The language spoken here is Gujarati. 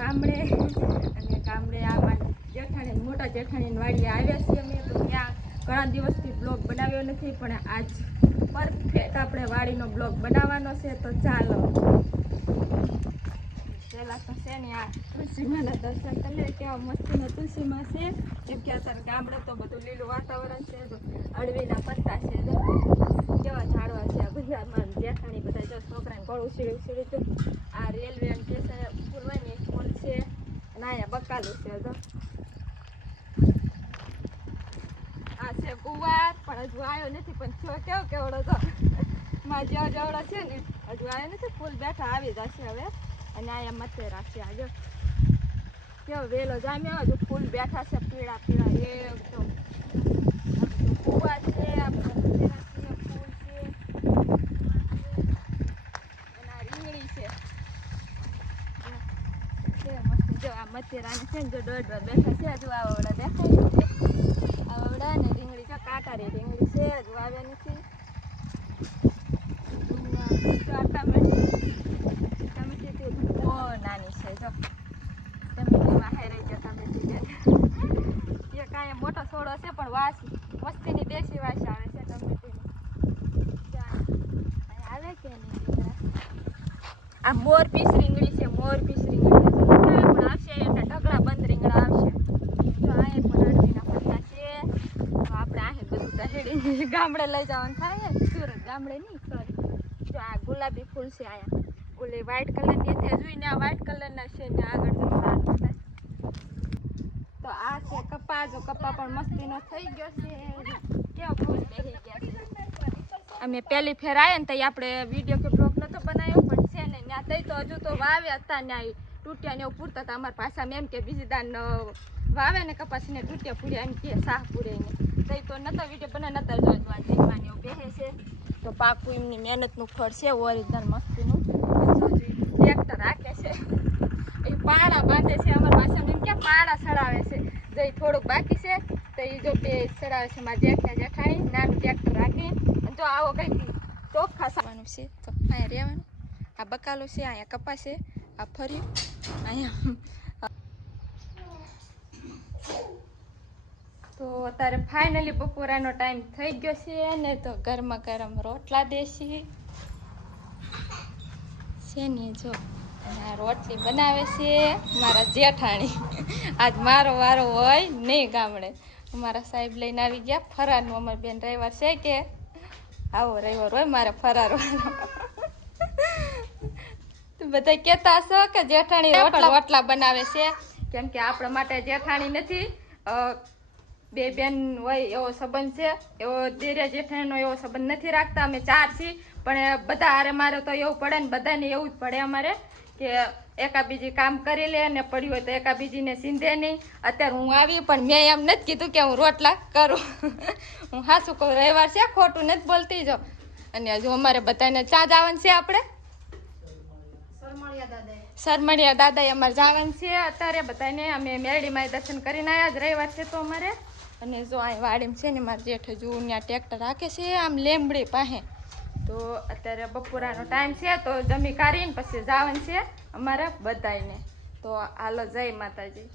ગામડે અને ગામડે આ જેઠાણી મોટા જેઠાણીની વાડીએ આવ્યા છીએ અમે તો ત્યાં ઘણા દિવસથી બ્લોગ બનાવ્યો નથી પણ આજ પરફેક્ટ આપણે વાડીનો બ્લોગ બનાવવાનો છે તો ચાલો પહેલાં તો છે ને આ તુલસીમાના દર્શન કરી લે કેવા મસ્તીનો તુલસીમાં છે જેમ કે અત્યારે ગામડે તો બધું લીલું વાતાવરણ છે તો અળવીના પત્તા છે તો કેવા ઝાડવા છે આ બજારમાં જેઠાણી બધા જો છોકરાને ગળું ઉછીડી તો આ રેલવે અને સ્ટેશન ફૂલ હોય ને ફૂલ છે અને અહીંયા બકાલું છે તો આ છે ગુવાર પણ હજુ આવ્યો નથી પણ જો કેવડો તો માં જેવડો છે ને હજુ આવ્યો નથી ફૂલ બેઠા આવી જશે હવે અને અહીંયા મતે રાખશે આજે કેવો વેલો જામ્યો હજુ ફૂલ બેઠા છે પીળા એકદમ ગુવાર છે મથેરાની છે ને જો દોઢ બેઠા છે હજુ આવડા દેખાય છે આવડા ને રીંગણી છે કાંટારી રીંગણી છે હજુ આવ્યા નથી ટમેટી બહુ નાની છે જો ટમેટીમાં હાઈ રહી ગયા ટમેટી એ કાંઈ મોટો છોડો છે પણ વાસ મસ્તીની દેશી વાસ આવે છે ટમેટીની આવે કે નહીં આ મોર પીસ રીંગણી છે મોર પીસ રીંગણી આવશે એટલે ઢગલા બંધ રીંગણા આવશે તો આ પણ અડવીના પત્તા છે તો આપણે આ બધું દહેડી ગામડે લઈ જવાનું થાય ને સુરત ગામડે નહીં સોરી જો આ ગુલાબી ફૂલ છે અહીંયા ઓલી વ્હાઈટ કલરની ત્યાં જોઈને આ વ્હાઈટ કલરના છે ને આગળ જતા તો આ છે કપા જો કપા પણ મસ્તીનો થઈ ગયો છે કેવા ફૂલ બેસી ગયા છે અમે પહેલી ફેર આવ્યા ને તો આપણે વિડીયો કે બ્લોગ નહોતો બનાવ્યો પણ છે ને ત્યાં તઈ તો હજુ તો વાવ્યા હતા ત્યાં તૂટ્યા ને એવું પૂરતા હતા અમારા પાછા એમ કે બીજી દાન વાવે ને કપાસને તૂટ્યા પૂર્યા એમ કે શાહ પૂરે ને તઈ તો નતા વિડીયો બના નતા જોવા દેખવાની એવું બેસે છે તો પાકું એમની મહેનતનું ફળ છે ઓરિજિનલ મસ્તીનું ટ્રેક્ટર રાખે છે એ પાડા બાંધે છે અમારા પાછળ એમ ક્યાં પાડા ચડાવે છે જો થોડુંક બાકી છે તો એ જો બે ચડાવે છે મારા જેઠાણી નાનું ટ્રેક્ટર રાખી અને જો આવો કંઈક ચોખ્ખા સાવાનું છે તો અહીંયા રહેવાનું આ બકાલો છે અહીંયા કપાસ છે આ ફર્યું અહીંયા તો અત્યારે ફાઇનલી બપોરાનો ટાઈમ થઈ ગયો છે ને તો ગરમા ગરમ રોટલા દેશી છે ને જો આ રોટલી બનાવે છે મારા જેઠાણી આજ મારો વારો હોય નહીં ગામડે અમારા સાહેબ લઈને આવી ગયા ફરારનું અમારી બેન રવિવાર છે કે આવો રવિવાર હોય મારે ફરાર બધા કહેતા હશો કે જેઠાણી રોટલા બનાવે છે કેમ કે આપણા માટે જેઠાણી નથી બે બેન હોય એવો સંબંધ છે એવો દેરિયા જેઠાણીનો એવો સંબંધ નથી રાખતા અમે ચાર છીએ પણ બધા હારે મારે તો એવું પડે ને બધાને એવું જ પડે અમારે કે એકાબીજી કામ કરી લે ને પડ્યું હોય તો એકાબીજીને સીંધે નહીં અત્યારે હું આવી પણ મેં એમ નથી કીધું કે હું રોટલા કરું હું હાસું કહું રવિવાર છે ખોટું નથી બોલતી જો અને હજુ અમારે બધાને ચા જવાનું છે આપણે સરમણિયા દાદા અમારે જવાનું છે અત્યારે બધાને અમે મેરડીમાં દર્શન કરીને આવ્યા જ રવિવાર છે તો અમારે અને જો અહીં વાડીમાં છે ને મારા જેઠ હજુ ત્યાં ટ્રેક્ટર રાખે છે આમ લેમડી પાસે તો અત્યારે બપોરાનો ટાઈમ છે તો જમી કાઢીને પછી જવાનું છે અમારે બધાને તો હાલો જય માતાજી.